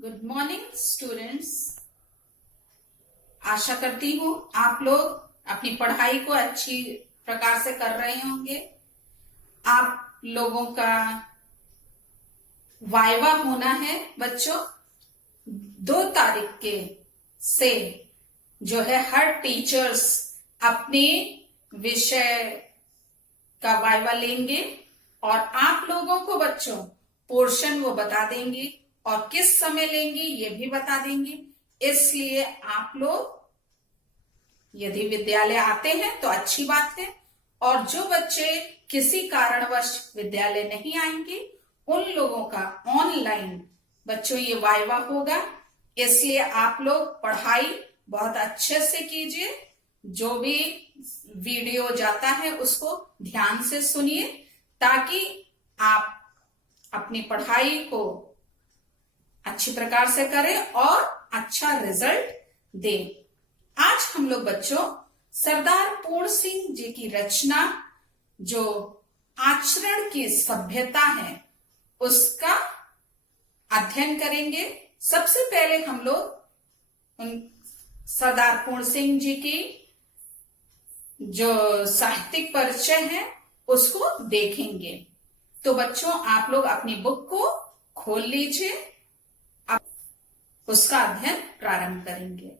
Good morning students. आशा करती हूँ आप लोग अपनी पढ़ाई को अच्छी प्रकार से कर रहे होंगे। आप लोगों का वाइवा होना है बच्चों 2 तारीख के से जो है हर टीचर्स अपने विषय का वाइवा लेंगे और आप लोगों को बच्चों पोर्शन वो बता देंगे और किस समय लेंगे ये भी बता देंगे। इसलिए आप लोग यदि विद्यालय आते हैं तो अच्छी बात है, और जो बच्चे किसी कारणवश विद्यालय नहीं आएंगे उन लोगों का ऑनलाइन बच्चों ये वाइवा होगा। इसलिए आप लोग पढ़ाई बहुत अच्छे से कीजिए। जो भी वीडियो जाता है उसको ध्यान से सुनिए ताकि आप अपनी पढ़ाई को अच्छी प्रकार से करें और अच्छा रिजल्ट दें। आज हम लोग बच्चों सरदार पूर्ण सिंह जी की रचना जो आचरण की सभ्यता है उसका अध्ययन करेंगे। सबसे पहले हम लोग उन सरदार पूर्ण सिंह जी की जो साहित्यिक परिचय है उसको देखेंगे। तो बच्चों आप लोग अपनी बुक को खोल लीजिए, उसका अध्ययन प्रारंभ करेंगे।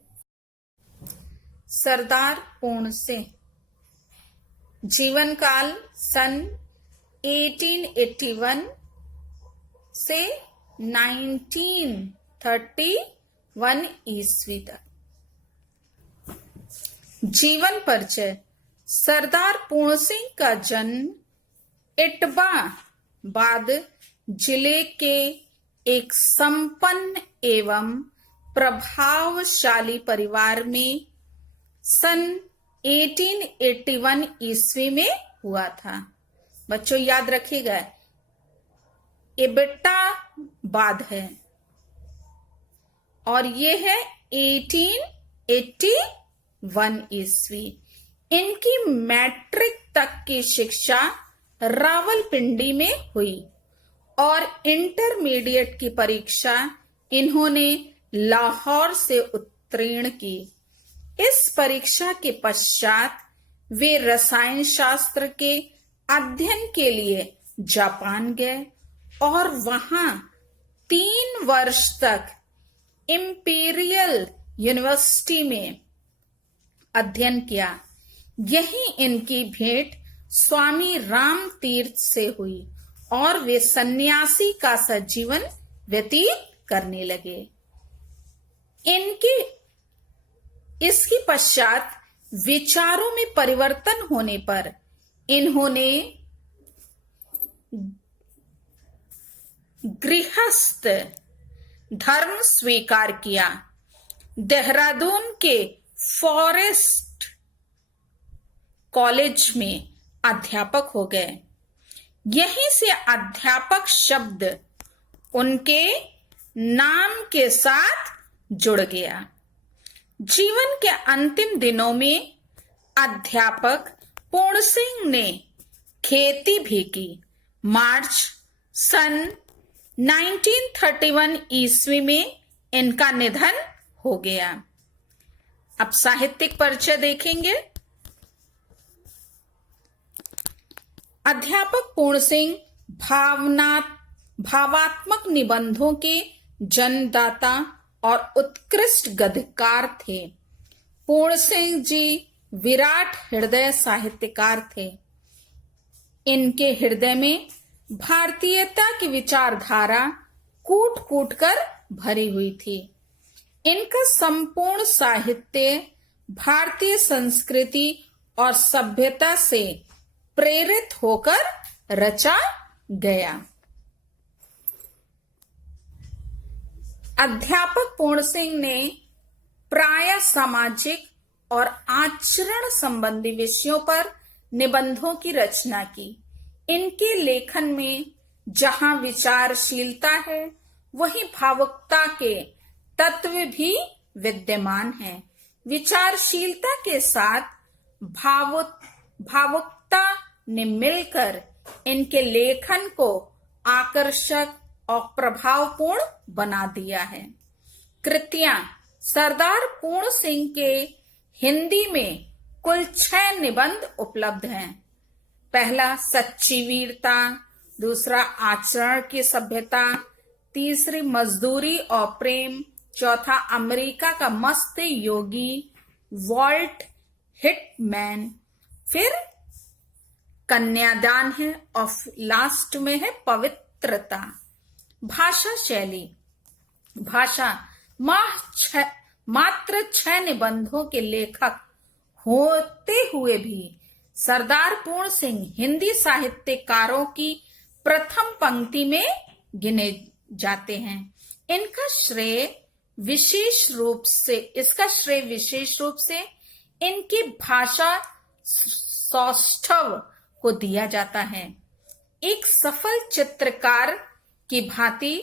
सरदार पूर्ण सिंह जीवन काल सन 1881 से 1931 ईस्वी तक। जीवन परिचय। सरदार पूर्ण सिंह का जन्म इटाबाद जिले के एक संपन्न एवं प्रभावशाली परिवार में सन 1881 ईस्वी में हुआ था। बच्चों याद रखिएगा इटाबाद है और ये है 1881 ईस्वी। इनकी मैट्रिक तक की शिक्षा रावलपिंडी में हुई और इंटरमीडिएट की परीक्षा इन्होंने लाहौर से उत्तीर्ण की। इस परीक्षा के पश्चात वे रसायन शास्त्र के अध्ययन के लिए जापान गए और वहां 3 वर्ष तक इंपीरियल यूनिवर्सिटी में अध्ययन किया। यहीं इनकी भेंट स्वामी राम तीर्थ से हुई और वे सन्यासी का सा जीवन व्यतीत करने लगे। इसके पश्चात विचारों में परिवर्तन होने पर इन्होंने गृहस्थ धर्म स्वीकार किया। देहरादून के फॉरेस्ट कॉलेज में अध्यापक हो गए। यहीं से अध्यापक शब्द उनके नाम के साथ जुड़ गया। जीवन के अंतिम दिनों में अध्यापक पूर्ण सिंह ने खेती भी की। मार्च सन 1931 ईस्वी में इनका निधन हो गया। अब साहित्यिक परिचय देखेंगे। अध्यापक पूर्ण सिंह भावात्मक निबंधों के जन्मदाता और उत्कृष्ट गद्यकार थे। पूर्ण सिंह जी विराट हृदय साहित्यकार थे। इनके हृदय में भारतीयता की विचारधारा कूट कूट कर भरी हुई थी। इनका संपूर्ण साहित्य भारतीय संस्कृति और सभ्यता से प्रेरित होकर रचा गया। अध्यापक पूर्ण सिंह ने प्राय सामाजिक और आचरण संबंधी विषयों पर निबंधों की रचना की। इनके लेखन में जहां विचारशीलता है वहीं भावुकता के तत्व भी विद्यमान हैं। विचारशीलता के साथ भावुकता ने मिलकर इनके लेखन को आकर्षक और प्रभावपूर्ण बना दिया है। कृतियां। सरदार पूर्ण सिंह के हिंदी में कुल 6 निबंध उपलब्ध हैं। पहला सच्ची वीरता, दूसरा आचरण की सभ्यता, तीसरी मजदूरी और प्रेम, चौथा अमेरिका का मस्त योगी वॉल्ट हिटमैन, फिर कन्यादान है और लास्ट में है पवित्रता। भाषा शैली। भाषा। मात्र 6 निबंधों के लेखक होते हुए भी सरदार पूर्ण सिंह हिंदी साहित्यकारों की प्रथम पंक्ति में गिने जाते हैं। इसका श्रेय विशेष रूप से इनकी भाषा सौष्ठव को दिया जाता है। एक सफल चित्रकार की भांति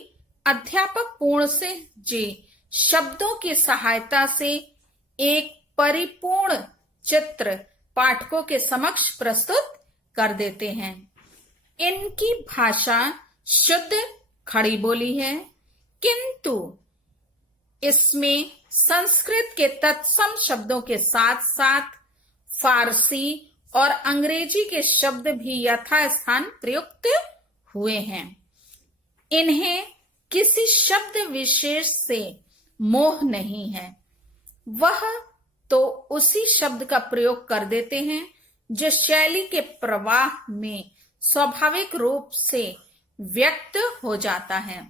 अध्यापक पूर्ण सिंह जी शब्दों की सहायता से एक परिपूर्ण चित्र पाठकों के समक्ष प्रस्तुत कर देते हैं। इनकी भाषा शुद्ध खड़ी बोली है, किंतु इसमें संस्कृत के तत्सम शब्दों के साथ साथ फारसी और अंग्रेजी के शब्द भी यथास्थान प्रयुक्त हुए हैं। इन्हें किसी शब्द विशेष से मोह नहीं है, वह तो उसी शब्द का प्रयोग कर देते हैं जो शैली के प्रवाह में स्वाभाविक रूप से व्यक्त हो जाता है।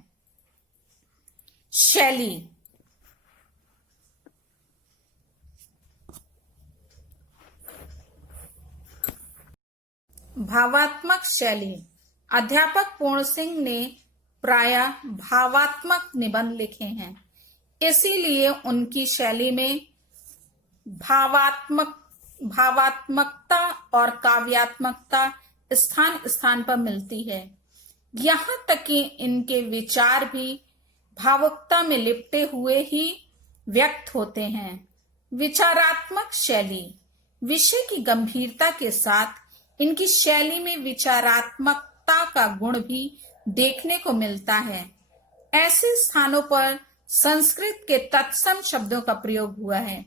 शैली। भावात्मक शैली। अध्यापक पूर्ण सिंह ने प्रायः भावात्मक निबंध लिखे हैं, इसीलिए उनकी शैली में भावात्मकता और काव्यात्मकता स्थान स्थान पर मिलती है। यहाँ तक कि इनके विचार भी भावुकता में लिपटे हुए ही व्यक्त होते हैं। विचारात्मक शैली। विषय की गंभीरता के साथ इनकी शैली में विचारात्मकता का गुण भी देखने को मिलता है। ऐसे स्थानों पर संस्कृत के तत्सम शब्दों का प्रयोग हुआ है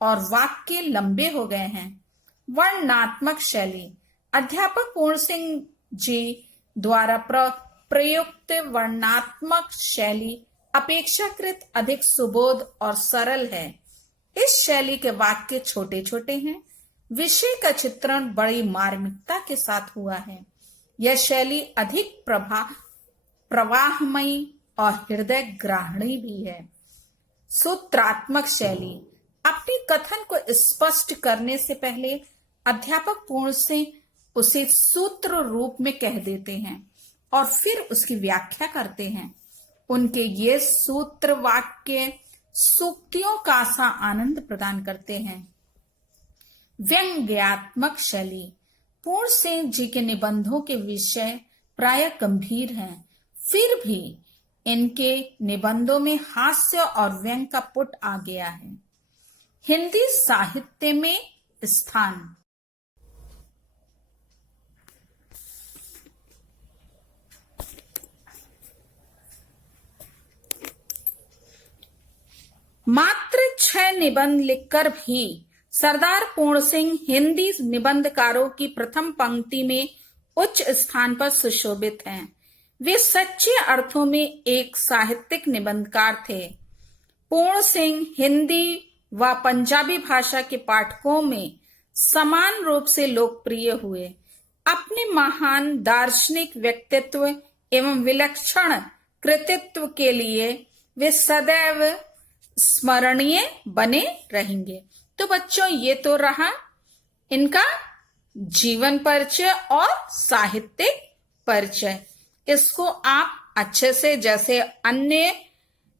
और वाक्य लंबे हो गए हैं। वर्णनात्मक शैली। अध्यापक पूर्ण सिंह जी द्वारा प्रयुक्त वर्णनात्मक शैली अपेक्षाकृत अधिक सुबोध और सरल है। इस शैली के वाक्य छोटे छोटे हैं। विषय का चित्रण बड़ी मार्मिकता के साथ हुआ है। यह शैली अधिक प्रवाहमयी और हृदय ग्राहणी भी है। सूत्रात्मक शैली। अपने कथन को स्पष्ट करने से पहले अध्यापक पूर्ण सिंह उसे सूत्र रूप में कह देते हैं और फिर उसकी व्याख्या करते हैं। उनके ये सूत्र वाक्य सूक्तियों का सा आनंद प्रदान करते हैं। व्यंग्यात्मक शैली। पूर्ण सिंह जी के निबंधों के विषय प्रायः गंभीर हैं, फिर भी इनके निबंधों में हास्य और व्यंग का पुट आ गया है। हिंदी साहित्य में स्थान। मात्र 6 निबंध लिखकर भी सरदार पूर्ण सिंह हिंदी निबंधकारों की प्रथम पंक्ति में उच्च स्थान पर सुशोभित हैं। वे सच्चे अर्थों में एक साहित्यिक निबंधकार थे। पूर्ण सिंह हिंदी व पंजाबी भाषा के पाठकों में समान रूप से लोकप्रिय हुए। अपने महान दार्शनिक व्यक्तित्व एवं विलक्षण कृतित्व के लिए वे सदैव स्मरणीय बने रहेंगे। तो बच्चों, ये तो रहा इनका जीवन परिचय और साहित्यिक परिचय। इसको आप अच्छे से, जैसे अन्य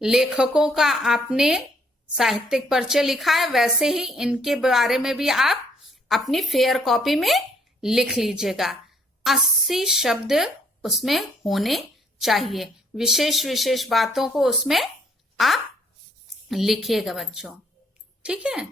लेखकों का आपने साहित्यिक परिचय लिखा है, वैसे ही इनके बारे में भी आप अपनी फेयर कॉपी में लिख लीजिएगा। 80 शब्द उसमें होने चाहिए। विशेष बातों को उसमें आप लिखिएगा बच्चों, ठीक है।